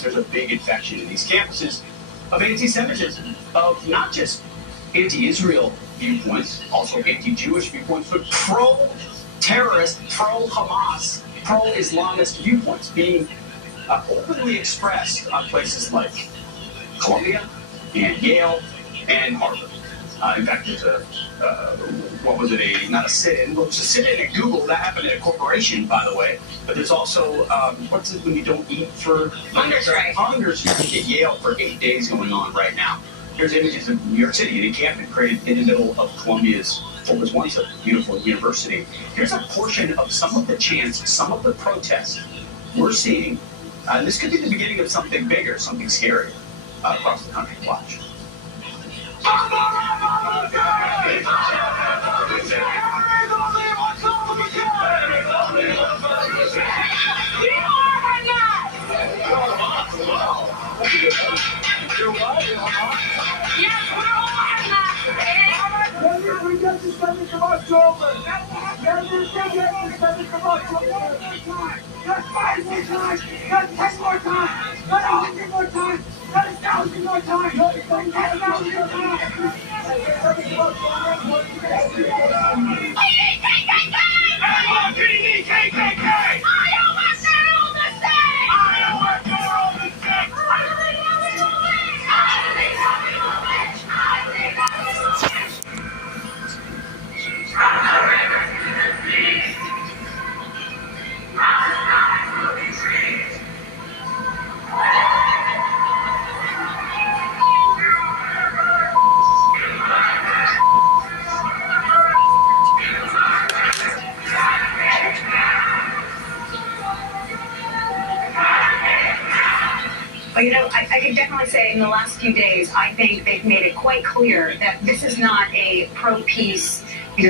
because there's a big infection in these campuses of anti-Semitism, of not just anti-Israel viewpoints, also anti-Jewish viewpoints, but pro-terrorist, pro-Hamas, pro-Islamist viewpoints being openly expressed on places like Columbia and Yale and Harvard. In fact, there's what was it, not a sit-in, well, it was a sit-in at Google. That happened at a corporation, by the way. But there's also, what's it when you don't eat for... Hunger strike. Hunger strike at Yale for 8 days going on right now. Here's images of New York City, an encampment created in the middle of Columbia's, what was once a beautiful university. Here's a portion of some of the chants, some of the protests we're seeing. This could be the beginning of something bigger, something scary across the country. Watch. We get to send it from our children. That's 5 more times. That's 10 more times. That's 100 more times. That's 1,000 more times. That's 10,000 more times. You know, I can definitely say in the last few days, I think they've made it quite clear that this is not a pro-peace,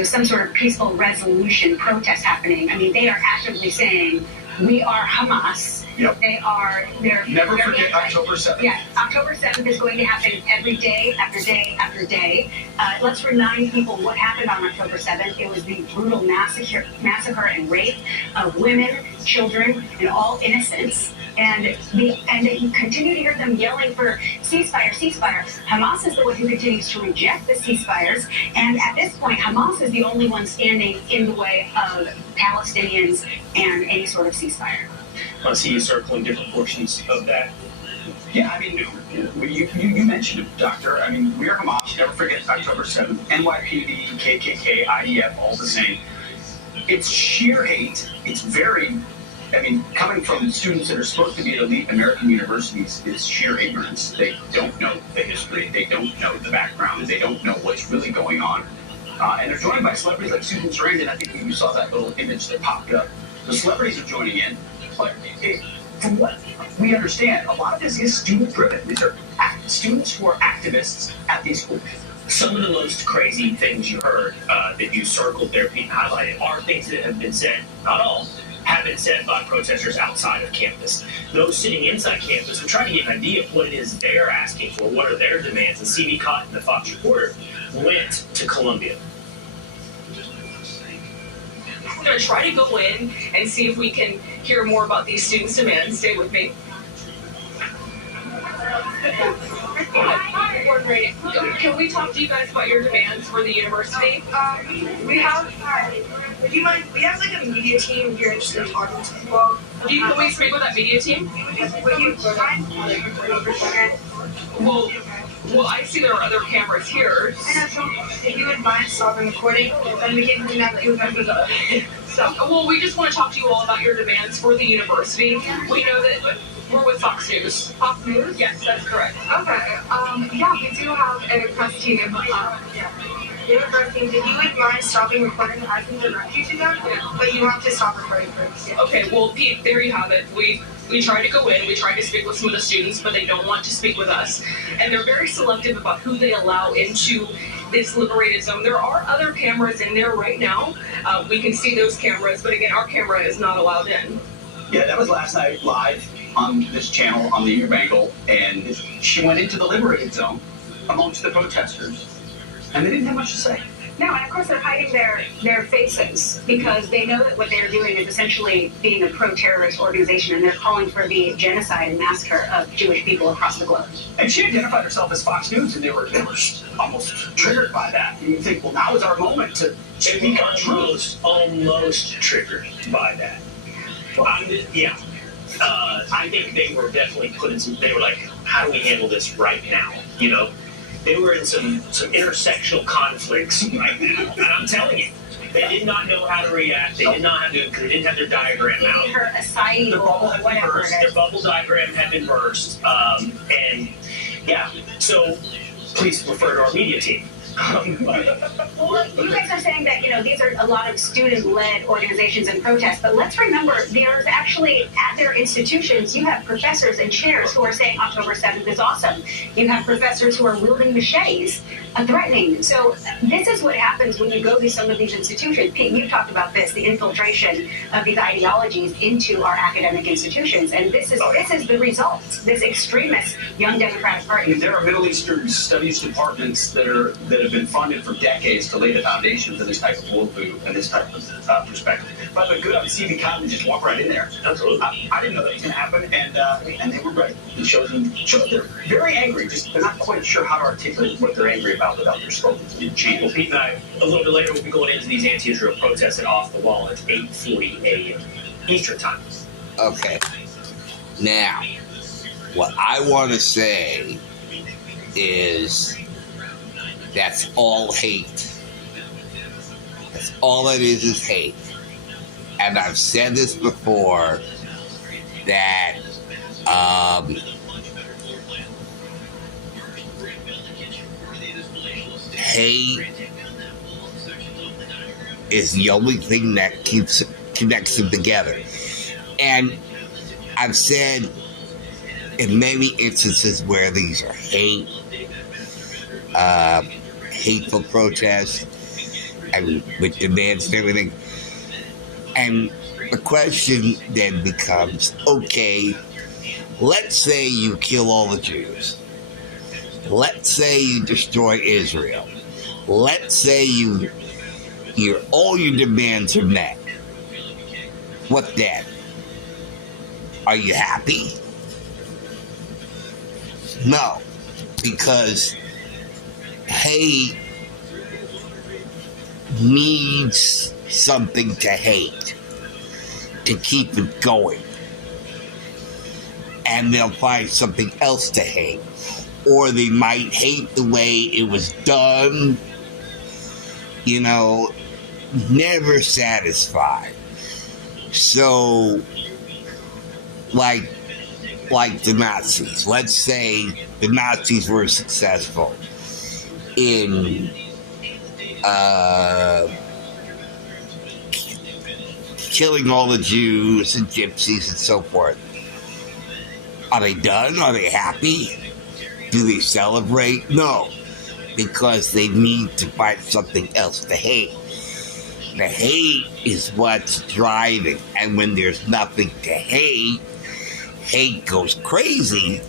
some sort of peaceful resolution protest happening. I mean, they are actively saying, we are Hamas. Yep. They're Never forget October 7th. Yeah, October 7th is going to happen every day after day after day. Let's remind people what happened on October 7th. It was the brutal massacre and rape of women, children, and all innocents. And you continue to hear them yelling for ceasefire, ceasefire. Hamas is the one who continues to reject the ceasefires. And at this point, Hamas is the only one standing in the way of Palestinians and any sort of ceasefire. I want to see you circling different portions of that. Yeah, I mean, you mentioned it, Doctor. I mean, we are Hamas. Never forget October 7th. NYPD, KKK, IDF, all the same. It's sheer hate. It's very... I mean, coming from students that are supposed to be at elite American universities is sheer ignorance. They don't know the history. They don't know the background. They don't know what's really going on. And they're joined by celebrities like Susan Sarandon. I think you saw that little image that popped up. The celebrities are joining in. But from what we understand, a lot of this is student-driven. These are students who are activists at these schools. Some of the most crazy things you heard that you circled there, Pete, highlighted, are things that have been said. Not all. Have been said by protesters outside of campus. Those sitting inside campus, we're trying to get an idea of what it is they're asking for, what are their demands, and C.B. Cotton, the Fox reporter, went to Columbia. We're going to try to go in and see if we can hear more about these students' demands. Stay with me. Can we talk to you guys about your demands for the university? We have like a media team if you're interested in talking to people. Can we speak with that media team? Well, I see there are other cameras here. And so if you would mind stopping recording, then we can connect you with them. Well, we just want to talk to you all about your demands for the university. We know that we're with Fox News. Fox News? Yes, that's correct. Okay. Yeah, we do have a press team. We have a press team. If you would mind stopping recording, I can direct you to them. But you have to stop recording first. Okay, well, Pete, there you have it. We tried to go in, we tried to speak with some of the students, but they don't want to speak with us. And they're very selective about who they allow into this liberated zone. There are other cameras in there right now. We can see those cameras, but again, our camera is not allowed in. Yeah, that was last night live on this channel on the Ubangle, and she went into the liberated zone amongst the protesters, and they didn't have much to say. No, and of course they're hiding their faces because they know that what they're doing is essentially being a pro-terrorist organization, and they're calling for the genocide and massacre of Jewish people across the globe. And she identified herself as Fox News, and they were almost triggered by that. And you think, well, now is our moment to speak our truth. Almost triggered by that. I think they were definitely put in some. They were like, how do we handle this right now? You know, they were in some intersectional conflicts right now, and I'm telling you, they did not know how to react. They did not have to because they didn't have their diagram out. Her acai Their or bubble had been whatever burst. it Their is. bubble diagram had been burst, and yeah. So please refer to our media team. Well, you guys are saying that, these are a lot of student-led organizations and protests, but let's remember there's actually, at their institutions, you have professors and chairs who are saying October 7th is awesome. You have professors who are wielding machetes, threatening. So this is what happens when you go to some of these institutions. Pete, you've talked about this, the infiltration of these ideologies into our academic institutions, and this is the result, this extremist Young Democratic Party. There are Middle Eastern studies departments that have been funded for decades to lay the foundation for this type of worldview and this type of perspective. By the way, good on CB Cotton to just walk right in there. Absolutely. I didn't know that was going to happen, and they were right. It shows they're very angry. Just they're not quite sure how to articulate what they're angry about without their slogans and Well, chants. Pete and I, a little bit later, we'll be going into these anti-Israel protests at Off the Wall at 8:40 a.m. Eastern Time. Okay. Now, what I want to say is that's all hate. That's all it is hate. And I've said this before that hate is the only thing that connects them together. And I've said in many instances where these are hateful protests and with demands and everything. And the question then becomes, okay, let's say you kill all the Jews. Let's say you destroy Israel. Let's say all your demands are met. What then? Are you happy? No, because hate needs something to hate to keep it going. And they'll find something else to hate. Or they might hate the way it was done. Never satisfied. So, like the Nazis. Let's say the Nazis were successful in killing all the Jews and gypsies and so forth. Are they done? Are they happy? Do they celebrate? No, because they need to find something else to hate. The hate is what's driving, and when there's nothing to hate, hate goes crazy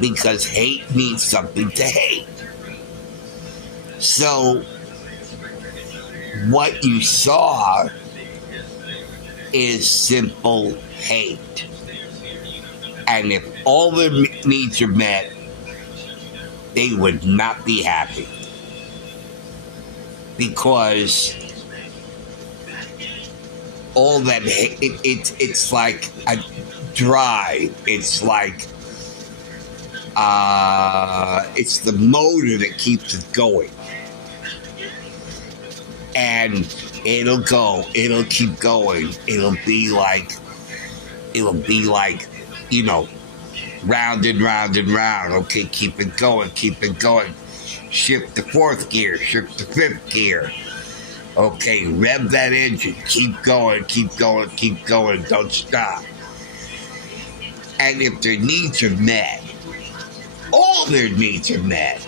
because hate needs something to hate. So, what you saw is simple hate. And if all their needs are met, they would not be happy. Because all that hate, it's like a drive. It's like it's the motor that keeps it going. And it'll keep going. It'll be like, round and round and round. Okay, keep it going. Shift to fourth gear, shift to fifth gear. Okay, rev that engine. Keep going. Don't stop. And if their needs are met, all their needs are met,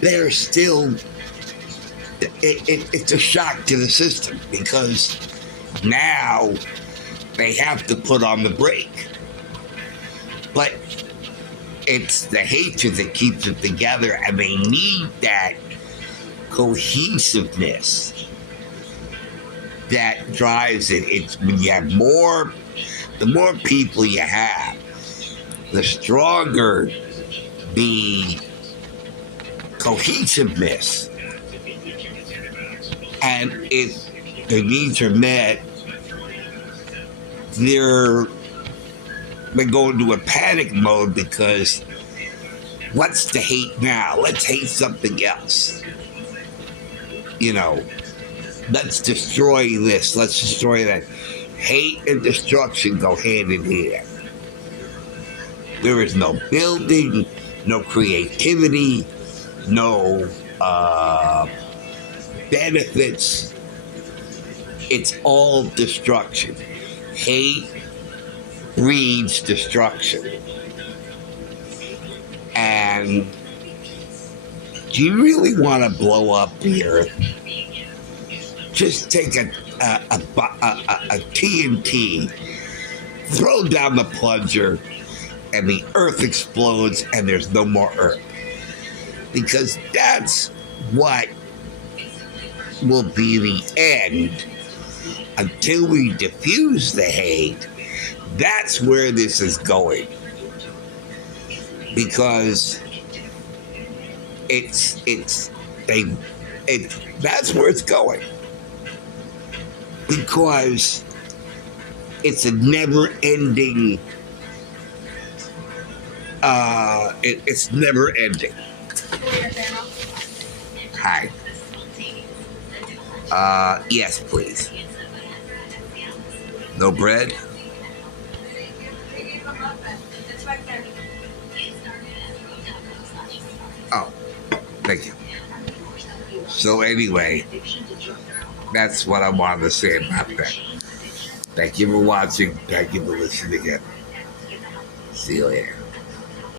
they're still, it's a shock to the system because now they have to put on the brake. But it's the hatred that keeps it together, and they need that cohesiveness that drives it. It's when you have more, the more people you have, the stronger the cohesiveness. And if the needs are met, they go into a panic mode because what's the hate now? Let's hate something else. You know, let's destroy this, let's destroy that. Hate and destruction go hand in hand. There is no building, no creativity, no benefits. It's all destruction. Hate breeds destruction. And do you really want to blow up the earth? Just take a TNT, throw down the plunger, and the earth explodes and there's no more earth. Because that's what will be the end. Until we diffuse the hate, that's where this is going. Because that's where it's going. Because it's a never-ending. It's never-ending. Hi. Yes, please. No bread? Oh, thank you. So anyway, that's what I wanted to say about that. Thank you for watching. Thank you for listening again. See you later.